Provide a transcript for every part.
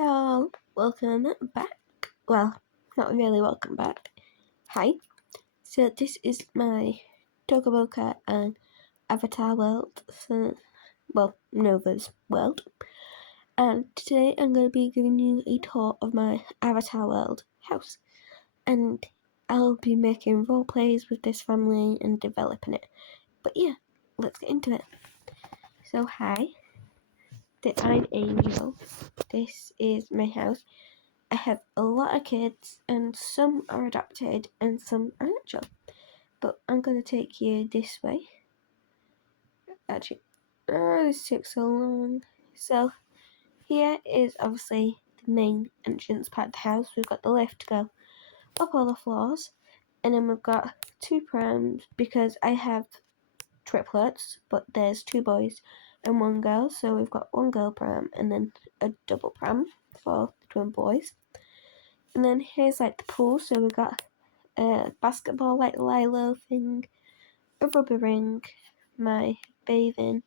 y'all, welcome back. Well, not really welcome back. Hi. So this is my Tokaboka and Avatar world, Nova's world. And today I'm going to be giving you a tour of my Avatar world house. And I'll be making role plays with this family and developing it. But yeah, let's get into it. So hi, I'm Angel. This is my house. I have a lot of kids, and some are adopted and some are natural. But I'm going to take you this way. Actually, this took so long. So, here is obviously the main entrance part of the house. We've got the lift to go up all the floors, and then we've got two prams because I have triplets, but there's two boys and one girl. So, we've got one girl pram and then a double pram for the twin boys. And then here's like the pool, so we've got a basketball like Lilo thing, a rubber ring, my bathing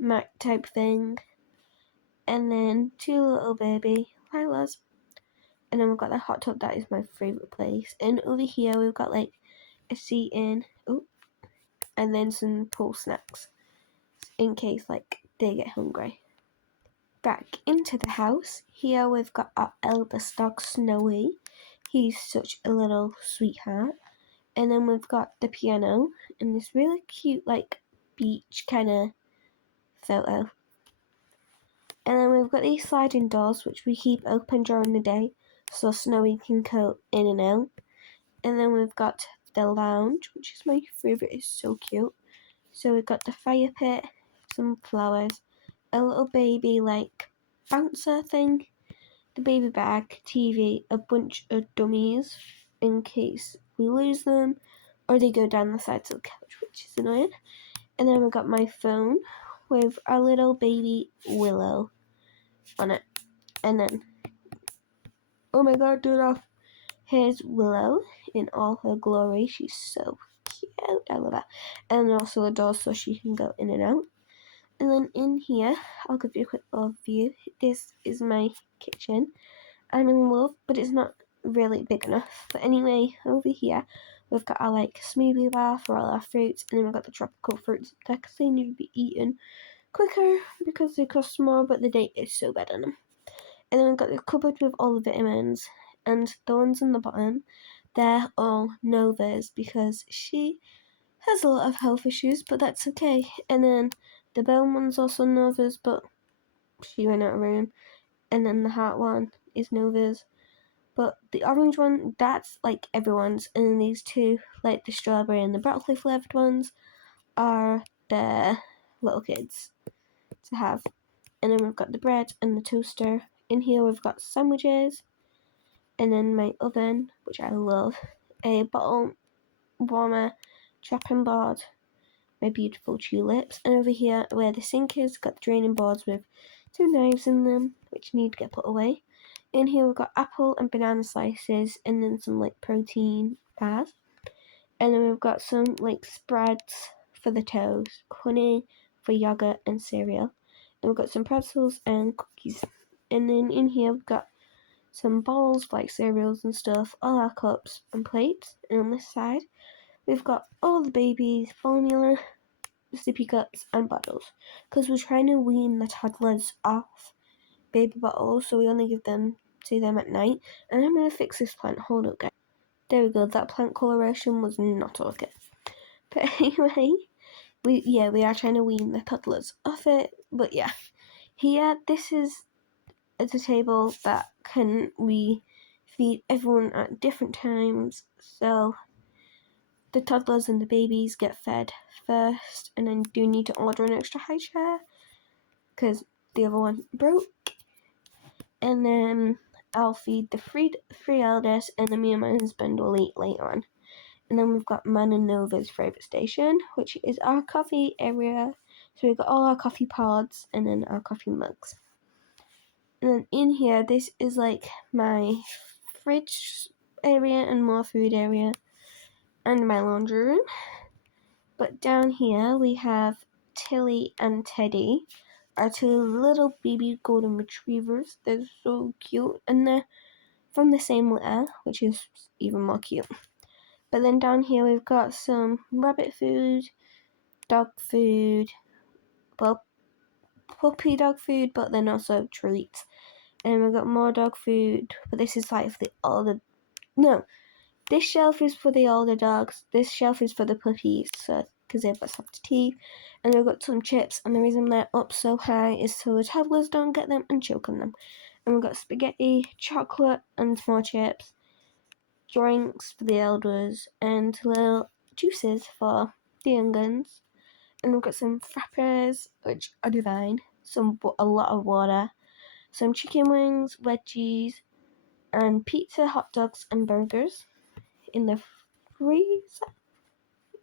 mat type thing, and then two little baby Lilas. And then we've got the hot tub, that is my favourite place. And over here we've got like a seating, and then some pool snacks in case like they get hungry. Back into the house, here we've got our eldest dog Snowy. He's such a little sweetheart. And then we've got the piano and this really cute like beach kind of photo. And then we've got these sliding doors which we keep open during the day so Snowy can go in and out. And then we've got the lounge, which is my favourite, it's so cute. So we've got the fire pit, some flowers, a little baby like bouncer thing, the baby bag, TV, a bunch of dummies in case we lose them or they go down the sides of the couch, which is annoying. And then we've got my phone with our little baby Willow on it. And then, oh my god, do it off. Here's Willow in all her glory. She's so cute. I love her. And also a door so she can go in and out. And then in here, I'll give you a quick overview. This is my kitchen. I'm in love, but it's not really big enough. But anyway, over here, we've got our like smoothie bar for all our fruits, and then we've got the tropical fruits because they need to be eaten quicker because they cost more, but the date is so bad on them. And then we've got the cupboard with all the vitamins, and the ones on the bottom, they're all Nova's because she has a lot of health issues, but that's okay. And then the bone one's also Nova's, but she ran out of room. And then the heart one is Nova's. But the orange one, that's like everyone's. And then these two, like the strawberry and the broccoli flavoured ones, are the little kids to have. And then we've got the bread and the toaster. In here we've got sandwiches. And then my oven, which I love. A bottle warmer, chopping board, my beautiful tulips. And over here where the sink is, got the draining boards with two knives in them, which need to get put away. In here we've got apple and banana slices and then some like protein bars. And then we've got some like spreads for the toast, honey for yogurt and cereal. And we've got some pretzels and cookies. And then in here we've got some bowls like cereals and stuff, all our cups and plates. And on this side we've got all the babies' formula, sippy cups and bottles. Because we're trying to wean the toddlers off baby bottles, so we only give them to them at night. And I'm going to fix this plant. Hold up, guys. There we go. That plant coloration was not okay. But anyway, we are trying to wean the toddlers off it. But yeah, here, this is the table that we feed everyone at different times. So the toddlers and the babies get fed first, and then do need to order an extra high chair because the other one broke. And then I'll feed the three eldest, and then me and my husband will eat later on. And then we've got Man and Nova's favourite station, which is our coffee area. So we've got all our coffee pods and then our coffee mugs. And then in here, this is like my fridge area and more food area and my laundry room. But down here we have Tilly and Teddy, are two little baby golden retrievers. They're so cute, and they're from the same litter, which is even more cute. But then down here we've got some rabbit food, dog food, well, puppy dog food, but then also treats. And we've got more dog food, but this is like for the older. No, this shelf is for the older dogs. This shelf is for the puppies, so because they've got soft teeth. And we've got some chips, and the reason they're up so high is so the toddlers don't get them and choke on them. And we've got spaghetti, chocolate, and more chips, drinks for the elders, and little juices for the young guns. And we've got some frappers, which are divine, a lot of water, some chicken wings, veggies, and pizza, hot dogs, and burgers in the freezer.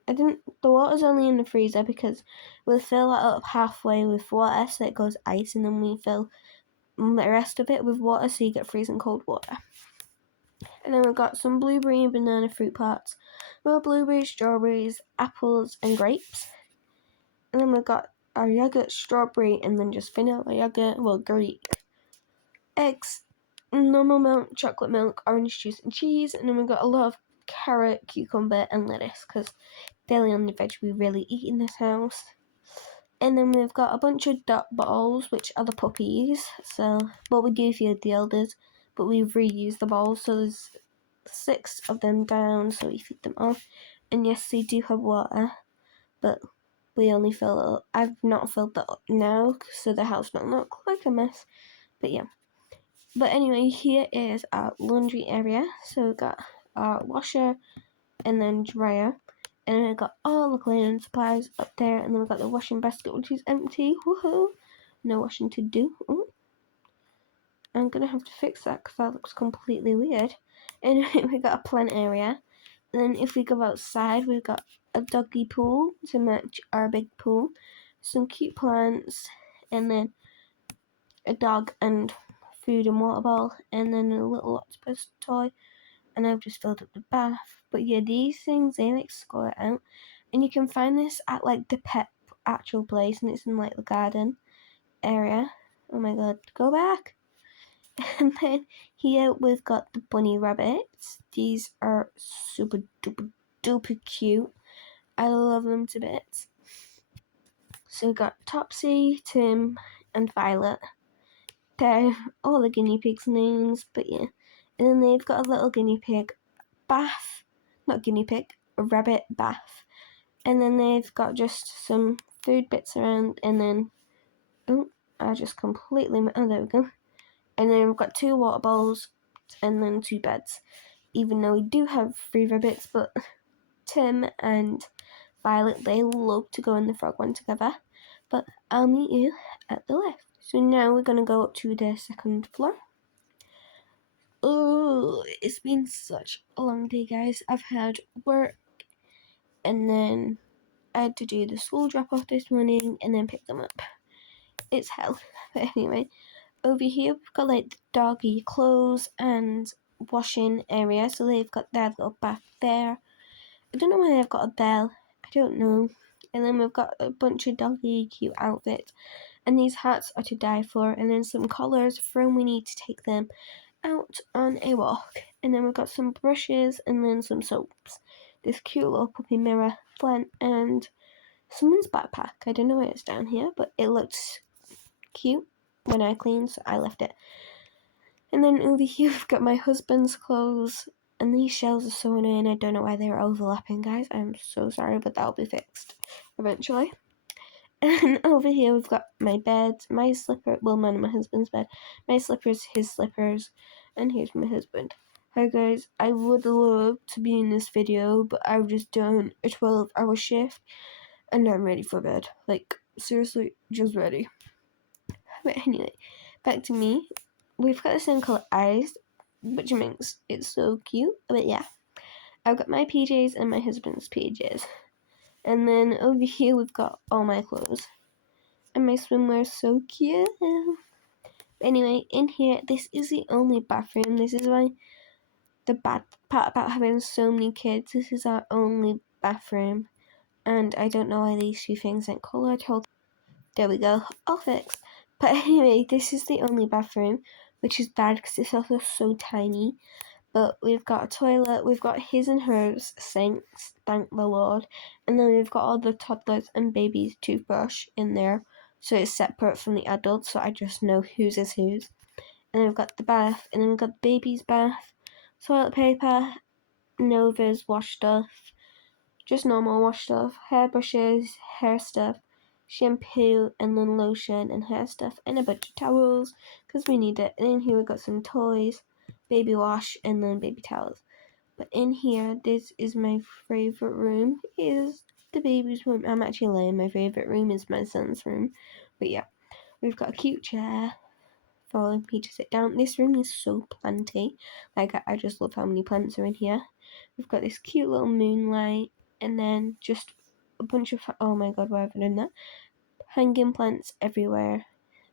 The water's only in the freezer because we'll fill that up halfway with water so it goes ice, and then we fill the rest of it with water so you get freezing cold water. And then we've got some blueberry and banana fruit pots, more blueberries, strawberries, apples, and grapes. And then we've got our yogurt, strawberry, and then just vanilla yogurt, well, Greek. Eggs, normal milk, chocolate milk, orange juice, and cheese. And then we've got a lot of carrot, cucumber, and lettuce because they're the only veg we really eat in this house. And then we've got a bunch of dot balls, which are the puppies. So, well, we do feed the elders, but we've reused the balls. So there's 6 of them down, so we feed them all. And yes, they do have water, but we only fill it up. I've not filled that up now, so the house don't look like a mess. But yeah. But anyway, here is our laundry area. So we've got our washer and then dryer. And then we've got all the cleaning supplies up there. And then we've got the washing basket, which is empty. Woohoo! No washing to do. Ooh. I'm going to have to fix that because that looks completely weird. Anyway, we've got a plant area. And then if we go outside, we've got a doggy pool to match our big pool. Some cute plants. And then a dog and food and water bottle. And then a little octopus toy. And I've just filled up the bath. But yeah, these things, they like score it out. And you can find this at like the pet actual place, and it's in like the garden area. Oh my god, go back. And then here we've got the bunny rabbits. These are super duper cute. I love them to bits. So we've got Topsy, Tim, and Violet. They're all the guinea pigs' names, but yeah. And then they've got a little guinea pig, Bath. Not guinea pig, a rabbit, Bath. And then they've got just some food bits around, and then, oh, I just completely, oh, there we go. And then we've got 2 water bowls, and then 2 beds. Even though we do have 3 rabbits, but Tim and Violet, they love to go in the frog one together. But I'll meet you at the lift. So now we're going to go up to the 2nd floor. Oh, it's been such a long day, guys. I've had work, and then I had to do the school drop-off this morning, and then pick them up. It's hell. But anyway, over here we've got like the doggy clothes and washing area. So they've got their little bath there. I don't know why they've got a bell. I don't know. And then we've got a bunch of doggy cute outfits. And these hats are to die for. And then some collars for when we need to take them out on a walk. And then we've got some brushes and then some soaps. This cute little puppy mirror plant and someone's backpack. I don't know why it's down here, but it looked cute when I cleaned, so I left it. And then over here we've got my husband's clothes. And these shelves are so annoying. I don't know why they're overlapping, guys. I'm so sorry, but that'll be fixed eventually. And over here we've got my bed, my slipper, well, mine and my husband's bed, my slippers, his slippers, and here's my husband. Hi guys, I would love to be in this video, but I've just done a 12-hour shift, and I'm ready for bed. Like, seriously, just ready. But anyway, back to me. We've got the same colour eyes, which makes it so cute. But yeah, I've got my PJs and my husband's PJs. And then over here we've got all my clothes. And my swimwear's so cute. But anyway, in here, this is the only bathroom. This is why the bad part about having so many kids. This is our only bathroom. And I don't know why these 2 things ain't coloured. There we go, all fixed. But anyway, this is the only bathroom, which is bad because it's also so tiny. But we've got a toilet, we've got his and hers sinks, thank the Lord. And then we've got all the toddlers and babies' toothbrush in there. So it's separate from the adults, so I just know whose is whose. And then we've got the bath, and then we've got the baby's bath, toilet paper, Nova's wash stuff, just normal wash stuff, hairbrushes, hair stuff, shampoo, and then lotion and hair stuff, and a bunch of towels, because we need it. And in here we got some toys, baby wash, and then baby towels. But in here, this is my favourite room, is the baby's room. I'm actually lying, my favourite room is my son's room. But yeah, we've got a cute chair for me to sit down. This room is so planty. Like, I just love how many plants are in here. We've got this cute little moonlight, and then just a bunch of, oh my god, why have I done that? Hanging plants everywhere.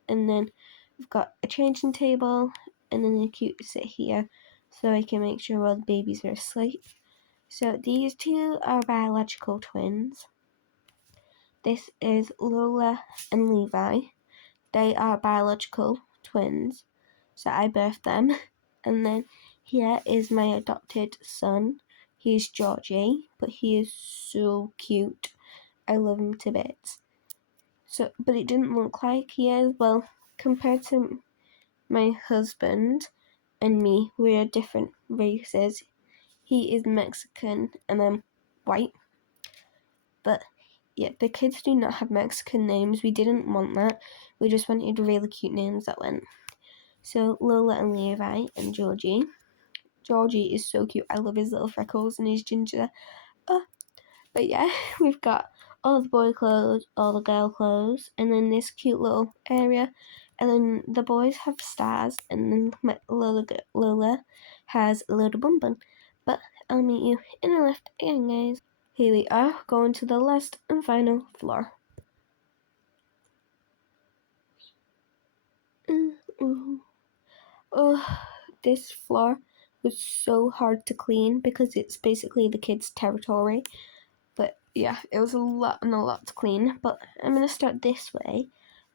And then we've got a changing table, and then a cute sit here, so I can make sure all the babies are asleep. So these two are biological twins. This is Lola and Levi. They are biological twins, so I birthed them. And then here is my adopted son. He's Georgie, but he is so cute. I love him to bits. So, but it didn't look like he is. Well, compared to my husband and me, we're different races. He is Mexican and I'm white. But yeah, the kids do not have Mexican names. We didn't want that. We just wanted really cute names that went. So Lola and Levi and Georgie. Georgie is so cute. I love his little freckles and his ginger. But yeah, we've got all the boy clothes, all the girl clothes, and then this cute little area. And then the boys have stars, and then Lola has a little bun bun. But I'll meet you in the lift again, guys. Here we are, going to the last and final floor. Oh, this floor was so hard to clean because it's basically the kids' territory. But yeah, it was a lot to clean. But I'm going to start this way,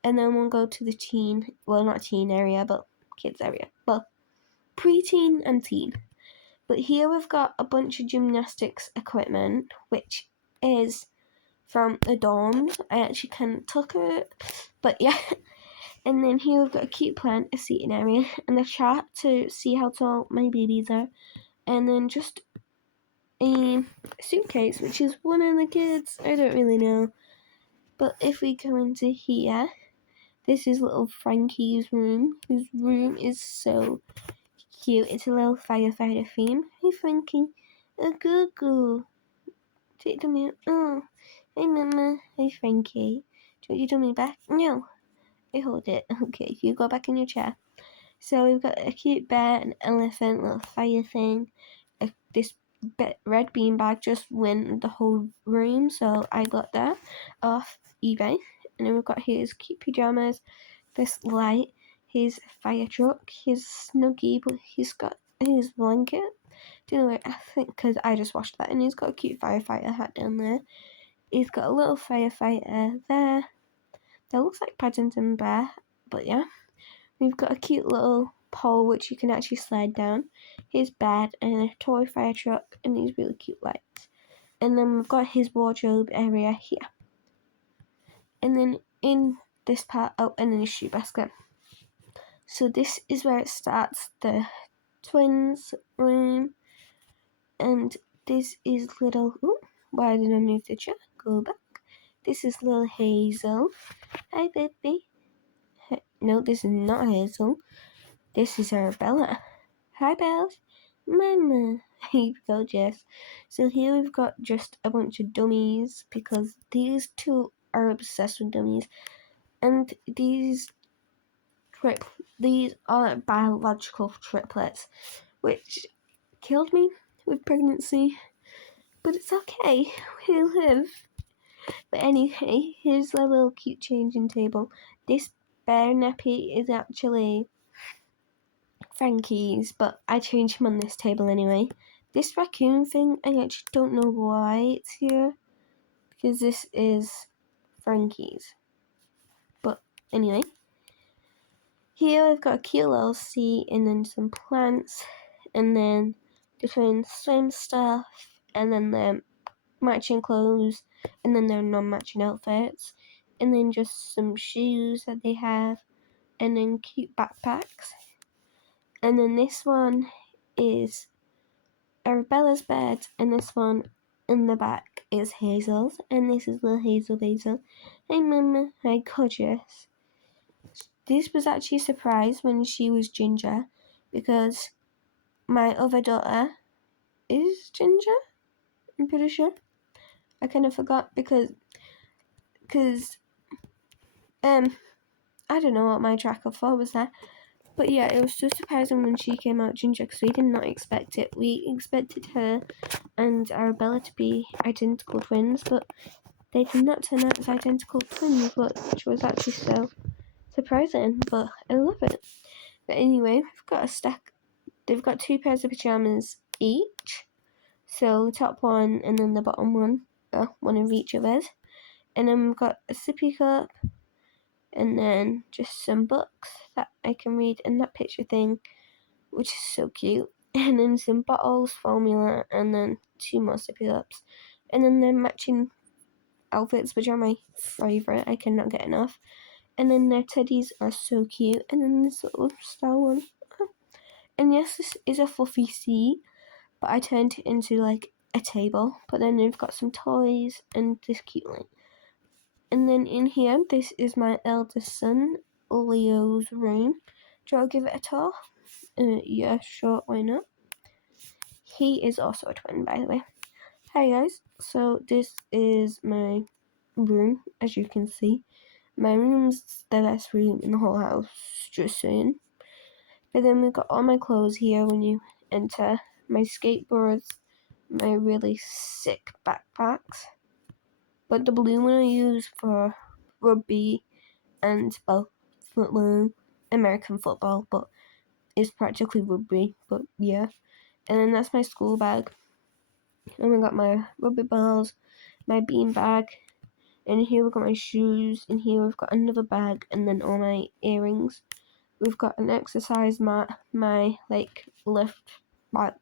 and then we'll go to the teen, well, not teen area, but kids area. Well, preteen and teen. But here we've got a bunch of gymnastics equipment, which is from the dorms. I actually can't talk about it, but yeah. And then here we've got a cute plant, a seating area, and a chart to see how tall my babies are. And then just a suitcase, which is one of the kids. I don't really know. But if we go into here, this is little Frankie's room. His room is so cute. It's a little firefighter theme. Hey Frankie, a goo. Take the milk. Oh, hey Mama. Hey Frankie. Do you want your tummy back? No. I hold it. Okay, you go back in your chair. So we've got a cute bear, an elephant, little fire thing. This red beanbag just went the whole room, so I got that off eBay. And then we've got his cute pajamas, this light, his fire truck, his snuggie, but he's got his blanket. Do you know what? I think because I just washed that, and he's got a cute firefighter hat down there. He's got a little firefighter there. That looks like Paddington Bear, but yeah. We've got a cute little pole which you can actually slide down, his bed, and a toy fire truck, and these really cute lights. And then we've got his wardrobe area here. And then in this part, oh, and then his shoe basket. So this is where it starts, the twins room. And this is little, oh, why did I move the chair? Go back. This is little Hazel. Hi, baby. No, this is not Hazel. This is Arabella. Hi, Bells. Mama. Here you go, Jess. So here we've got just a bunch of dummies because these two are obsessed with dummies. And these are biological triplets, which killed me with pregnancy. But it's okay. We live. But anyway, here's a little cute changing table. This bear nappy is actually Frankie's, but I changed him on this table anyway. This raccoon thing, I actually don't know why it's here, because this is Frankie's. anyway, here I've got a cute little seat and then some plants and then different swim stuff and then the matching clothes and then their non-matching outfits and then just some shoes that they have and then cute backpacks. And then this one is Arabella's bed and this one in the back is Hazel's and this is little Hazel Basil. Hey mama, hi gorgeous. This was actually a surprise when she was Ginger because my other daughter is Ginger, I'm pretty sure. I kind of forgot because I don't know what my track of thought was there. But yeah, it was so surprising when she came out Ginger because we did not expect it. We expected her and Arabella to be identical twins, but they did not turn out as identical twins, which was actually so surprising, but I love it. But anyway, we've got a stack. They've got 2 pairs of pajamas each. So the top one and then the bottom one, one of each of us. And then we've got a sippy cup and then just some books that I can read and that picture thing, which is so cute. And then some bottles, formula, and then 2 more sippy cups. And then the matching outfits, which are my favourite. I cannot get enough. And then their teddies are so cute. And then this little star one. And yes, this is a fluffy seat, but I turned it into like a table. But then they've got some toys and this cute light. And then in here, this is my eldest son, Leo's room. Do you want to give it a tour? Yeah, sure, why not? He is also a twin, by the way. Hi guys, so this is my room, as you can see. My room's the best room in the whole house, just saying. But then we've got all my clothes here when you enter. My skateboards, my really sick backpacks. But the blue one I use for rugby and, well, football, American football, but it's practically rugby, but yeah. And then that's my school bag. And we got my rugby balls, my bean bag, and here we've got my shoes, and here we've got another bag, and then all my earrings. We've got an exercise mat, my like lift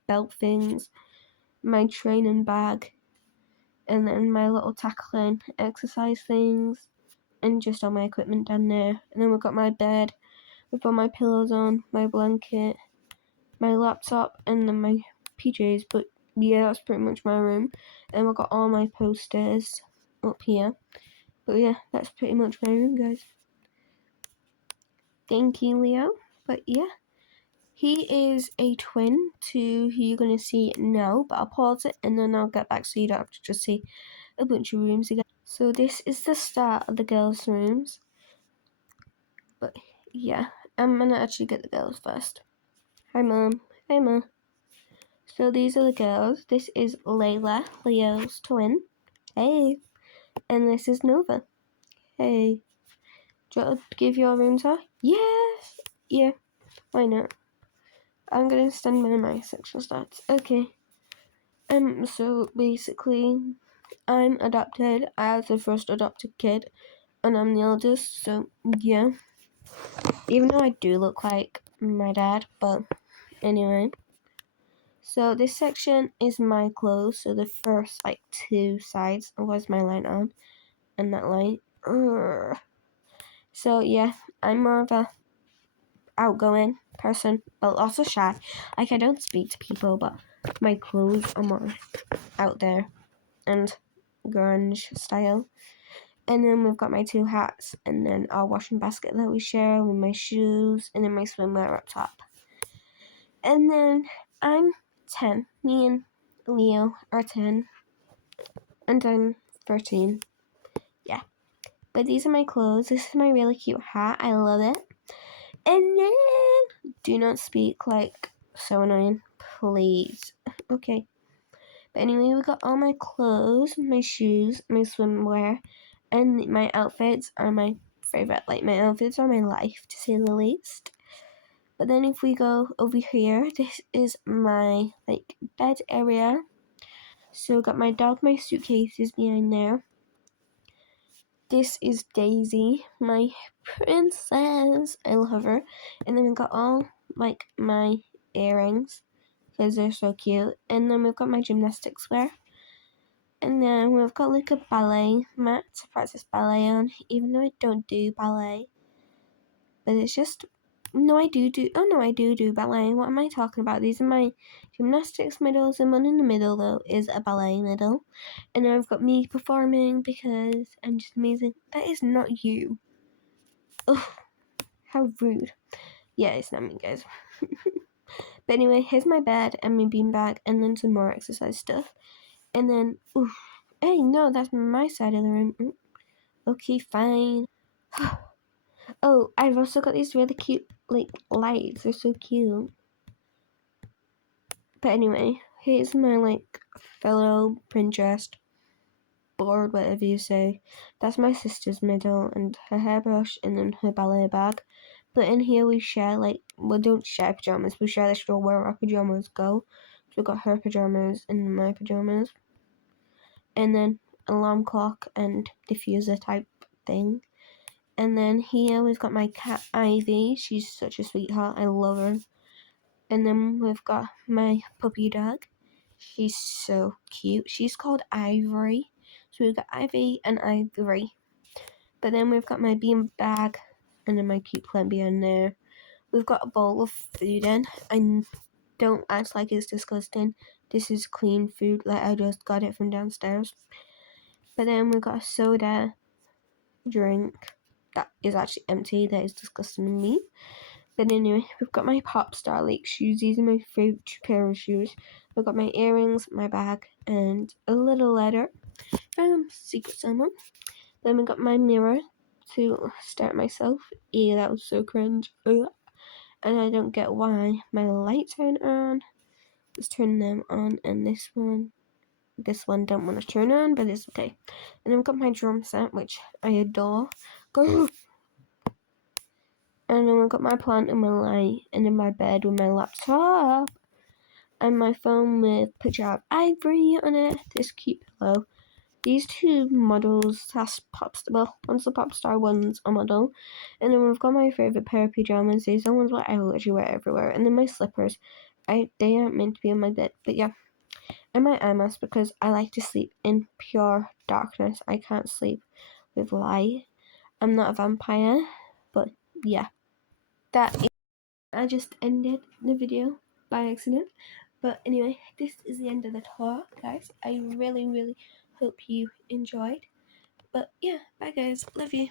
belt things, my training bag, and then my little tackling exercise things, and just all my equipment down there. And then we've got my bed, we've got my pillows on, my blanket, my laptop, and then my PJs. But yeah, that's pretty much my room. And we've got all my posters up here. But yeah, that's pretty much my room, guys. Thank you, Leo. But yeah, he is a twin to who you're going to see now, but I'll pause it and then I'll get back so you don't have to just see a bunch of rooms again. So this is the start of the girls' rooms. But yeah, I'm going to actually get the girls first. Hi, Mum. Hey, Mum. So these are the girls. This is Layla, Leo's twin. Hey. And this is Nova. Hey. Do you want to give your room tour? Yes! Yeah, why not? I'm gonna stand by my section starts. Okay. So basically, I'm adopted. I was the first adopted kid, and I'm the eldest, so yeah. Even though I do look like my dad, but anyway. So this section is my clothes, so the first, like, 2 sides was my light on, and that light. So yeah, I'm more of a outgoing person, but also shy. Like, I don't speak to people, but my clothes are more out there and grunge style. And then we've got my 2 hats, and then our washing basket that we share with my shoes, and then my swimwear up top. And then I'm 10. Me and Leo are 10. And I'm 13. Yeah. But these are my clothes. This is my really cute hat. I love it. And then, do not speak like so annoying, please. Okay. But anyway, we got all my clothes, my shoes, my swimwear, and my outfits are my favorite. Like, my outfits are my life, to say the least. But then if we go over here, this is my, like, bed area. So we got my dog, my suitcases behind there. this is Daisy, my princess. I love her. And then we got all like my earrings because they're so cute. And then we've got my gymnastics wear. And then we've got like a ballet mat to practice ballet on, even though I don't do ballet. But it's just, no, I do ballet. What am I talking about? These are my gymnastics medals, and one in the middle, though, is a ballet medal. And then I've got me performing because I'm just amazing. That is not you. Ugh, how rude. Yeah, it's not me, guys. But anyway, here's my bed and my beanbag, and then some more exercise stuff. And then, oof. Hey, no, that's my side of the room. Okay, fine. Oh, I've also got these really cute, like, lights. They're so cute. But anyway, here's my, like, fellow Pinterest board, whatever you say. That's my sister's medal and her hairbrush and then her ballet bag. But in here we share, like, we don't share pajamas. We share the store where our pajamas go. So we got her pajamas and my pajamas. And then alarm clock and diffuser type thing. And then here we've got my cat Ivy. She's such a sweetheart. I love her. And then we've got my puppy dog. She's so cute. She's called Ivory. So we've got Ivy and Ivory. But then we've got my bean bag and then my cute plant behind there. We've got a bowl of food in. I don't act like it's disgusting. This is clean food. Like I just got it from downstairs. But then we've got a soda drink that is actually empty. That is disgusting to me. But anyway, we've got my pop star like shoes. These are my favorite pair of shoes. I've got my earrings, my bag, and a little letter from Secret Santa. Then we got my mirror to stare at myself. Yeah, that was so cringe. Ugh. And I don't get why my lights aren't on. Let's turn them on, and this one don't want to turn on, but it's okay. And then I've got my drum set, which I adore. Go. And then I've got my plant and my light, and in my bed with my laptop and my phone with picture of Ivory on it. This cute pillow. These two models, that's one's the pop star, one's a model. And then we've got my favorite pair of pajamas. These are ones that I literally wear everywhere. And then my slippers. They aren't meant to be on my bed, but yeah. And my eye mask because I like to sleep in pure darkness. I can't sleep with light. I'm not a vampire, but yeah. I just ended the video by accident. But anyway, this is the end of the talk, guys. I really, really hope you enjoyed. But yeah, bye guys. Love you.